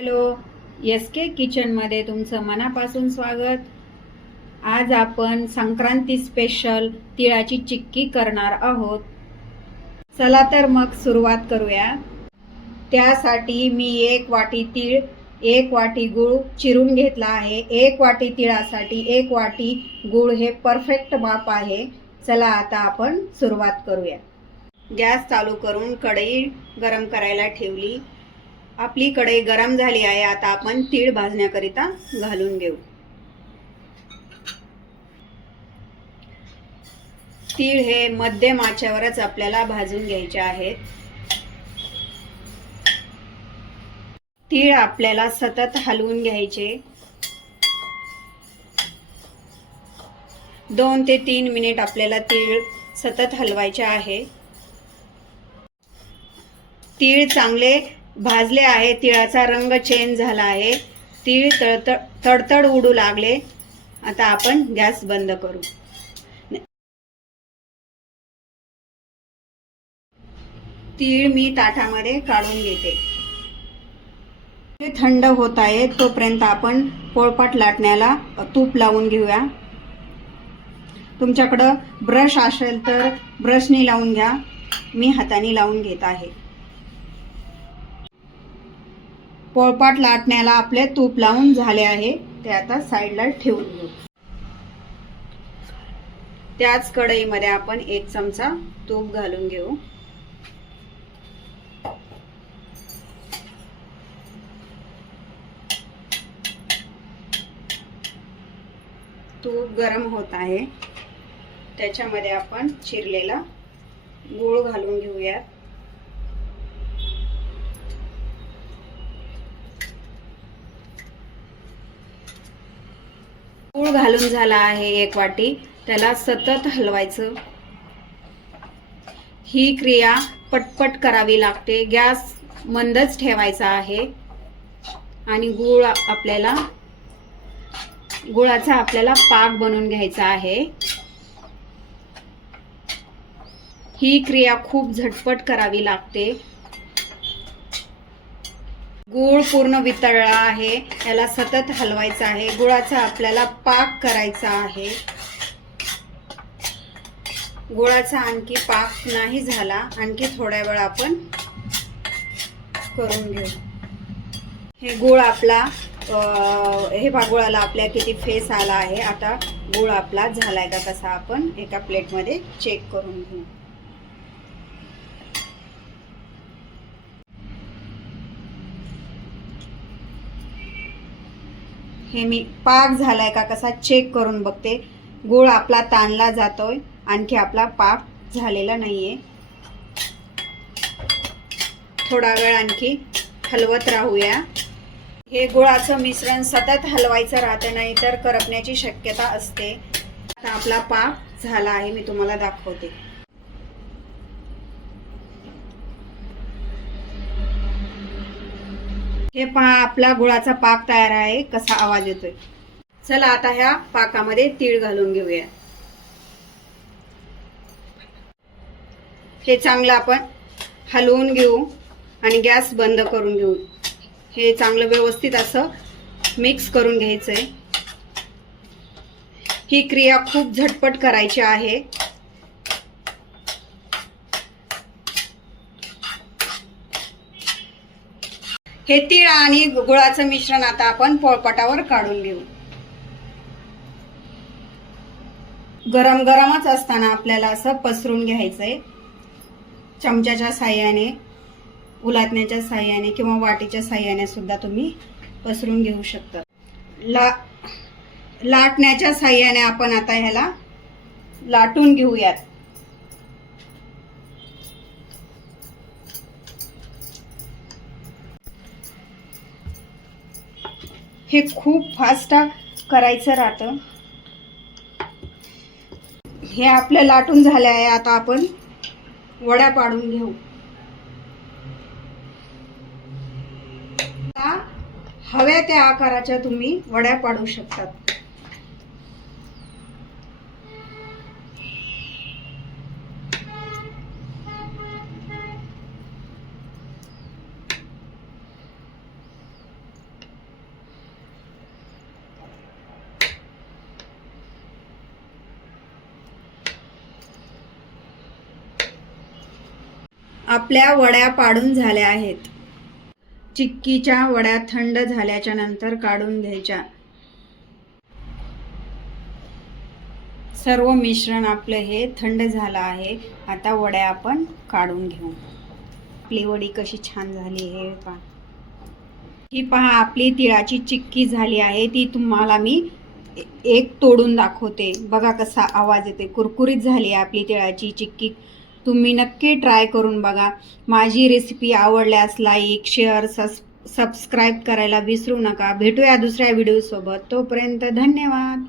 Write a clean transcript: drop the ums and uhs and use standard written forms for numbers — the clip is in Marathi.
हॅलो, SK किचनमध्ये तुमचं मनापासून स्वागत। आज आपण संक्रांती स्पेशल तिळाची चिक्की करणार आहोत। चला तर मग सुरुवात करूया। त्यासाठी मी 1 वाटी तीळ, 1 वाटी गूळ चिरून घेतला आहे। 1 वाटी तिळासाठी 1 वाटी गूळ हे परफेक्ट माप आहे। चला आता आपण सुरुवात करूया। गॅस चालू करून कढई गरम करायला ठेवली। आपली कढई गरम झाली आहे। आता आपण तीळ भाजण्याकरिता घालून घेऊ। तीळ हे मध्यम आचेवरच आपल्याला भाजून घ्यायचे आहेत। तीळ आपल्याला सतत हलवून घ्यायचे। 2 ते 3 मिनिट आपल्याला तीळ सतत हलवायचे आहे। तीळ चांगले भाजले आहे। तिळाचा रंग चेंज झाला आहे। तीळ तडतड उडू लागले। आता आपण गॅस बंद करू। तीळ मी ताटामध्ये काढून घेते। थंड होत आहे तोपर्यंत आपण पोळपाट लाटण्याला तूप लावून घेऊया। तुमच्याकडे ब्रश असेल तर ब्रशनी लावून घ्या। मी हाताने लावून घेत आहे। पोळपाट लाटण्याला आपले तूप लावून झाले आहे। ते आता साईडला ठेवून घेऊ। त्याच कढईमध्ये आपण 1 चमचा तूप घालून घेऊ। तूप गरम होत आहे। त्याच्यामध्ये आपण चिरलेला गूळ घालून घेऊया। गूळ घालून झाला आहे 1 वाटी। त्याला सतत हलवायचं। ही क्रिया पटपट करावी लागते। गॅस मंदच ठेवायचा आहे आणि गुळाचा आपल्याला पाक बनवून घ्यायचा आहे। ही क्रिया खूप झटपट करावी लागते। गूळ पूर्ण वितळला आहे। याला सतत हलवायचा आहे। गुळाचा आपल्याला पाक करायचा आहे। गुळाचा आणखी पाक नाही झाला। आणखी थोड्या वेळ आपण करून घेऊ। हे गुळ आपला गुळाला आपल्या किती फेस आला आहे। आता गुळ आपला झालाय का कसा आपण एका प्लेटमध्ये चेक करून घेऊ। हे मी पाक झालाय का कसा चेक करून बघते। गुळ आपला ताणला जातोय। आणखी आपला पाक झालेला नाहीये। थोडा वेळ आणखी हलवत राहूया। हे गुळाचं मिश्रण सतत हलवायचं राहतं, नाही तर करपण्याची शक्यता असते। आता आपला पाक झाला आहे। मी तुम्हाला दाखवते। हे पहा, आपला गुळाचा पाक तयार आहे। कसा आवाज येतोय। चला आता ह्या पाकामध्ये तीळ घालून घेऊया। हे चांगलं आपण हलवून घेऊ आणि गॅस बंद करून घेऊ। हे चांगलं व्यवस्थित असं मिक्स करून घ्यायचंय। ही क्रिया खूप झटपट करायची आहे। हे तीळ आणि गुळाचं मिश्रण आता आपण पोळपाटावर काढून घेऊ। गरम गरमच असताना आपल्याला असं पसरून घ्यायचंय। चमच्याच्या साहाय्याने, उलटण्याच्या साहाय्याने किंवा वाटीच्या साहाय्याने सुद्धा तुम्ही पसरून घेऊ शकता। लाटण्याच्या साहाय्याने आपण आता ह्याला लाटून घेऊयात। हे खूप फास्ट करायचं राहतं। हे आपलं लाटून झाले आहे। आता आपण वड्या पाडून घेऊ। हव्या त्या आकाराच्या तुम्ही वड्या पाडू शकतात। आपल्या वड्या पाडून झाल्या आहेत. चिक्कीच्या वड्या थंड झाल्याच्या नंतर काढून घ्यायच्या. सर्व मिश्रण आपलं हे थंड झालं आहे. आता वड्या आपण काढून घेऊ. आपली वडी कशी छान झाली हे पहा. ही पहा आपली तिळाची चिक्की झाली आहे. ती तुम्हाला मी एक तोडून दाखवते. बघा कसा आवाज येते. कुरकुरीत झाली आहे आपली तिळाची चिक्की. तुम्ही नक्की ट्राय करून बघा. माझी रेसिपी आवडल्यास लाईक, शेअर, सबस्क्राईब करायला विसरू नका. भेटूया दुसऱ्या व्हिडिओसोबत. तोपर्यंत धन्यवाद.